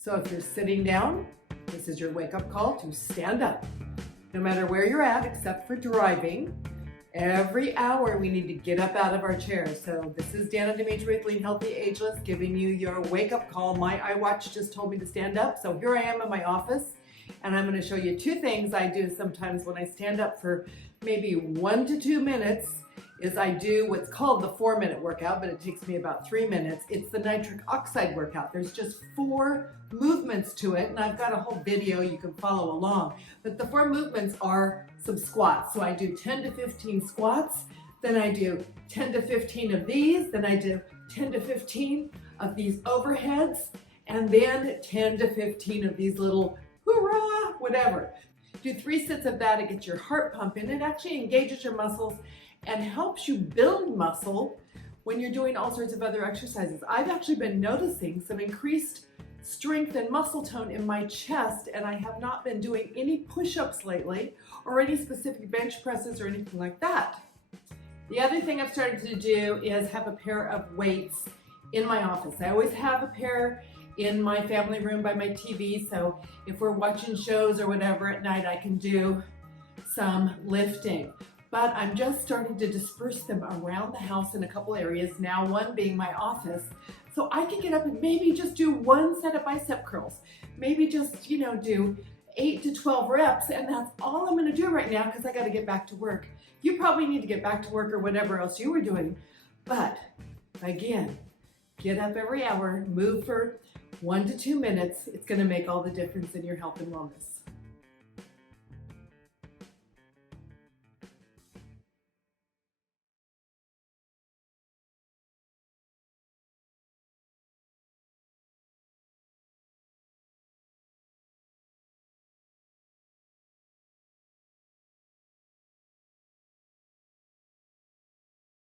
So if you're sitting down, this is your wake-up call to stand up. No matter where you're at, except for driving, every hour we need to get up out of our chairs. So this is Danna Demetre with Lean Healthy Ageless giving you your wake-up call. My iWatch just told me to stand up, so here I am in my office, and I'm going to show you two things I do sometimes when I stand up for maybe 1 to 2 minutes. Is I do what's called the 4-minute workout, but it takes me about 3 minutes. It's the nitric oxide workout. There's just 4 movements to it, and I've got a whole video you can follow along. But the 4 movements are some squats. So I do 10 to 15 squats, then I do 10 to 15 of these, then I do 10 to 15 of these overheads, and then 10 to 15 of these little hoorah, whatever. Do 3 sets of that. It gets your heart pumping. It actually engages your muscles and helps you build muscle when you're doing all sorts of other exercises. I've actually been noticing some increased strength and muscle tone in my chest, and I have not been doing any push-ups lately or any specific bench presses or anything like that. The other thing I've started to do is have a pair of weights in my office. I always have a pair in my family room by my TV, so if we're watching shows or whatever at night, I can do some lifting. But I'm just starting to disperse them around the house in a couple areas, now one being my office. So I can get up and maybe just do 1 set of bicep curls. Maybe just, do 8 to 12 reps, and that's all I'm gonna do right now because I gotta get back to work. You probably need to get back to work or whatever else you were doing. But again, get up every hour, move for 1 to 2 minutes. It's gonna make all the difference in your health and wellness.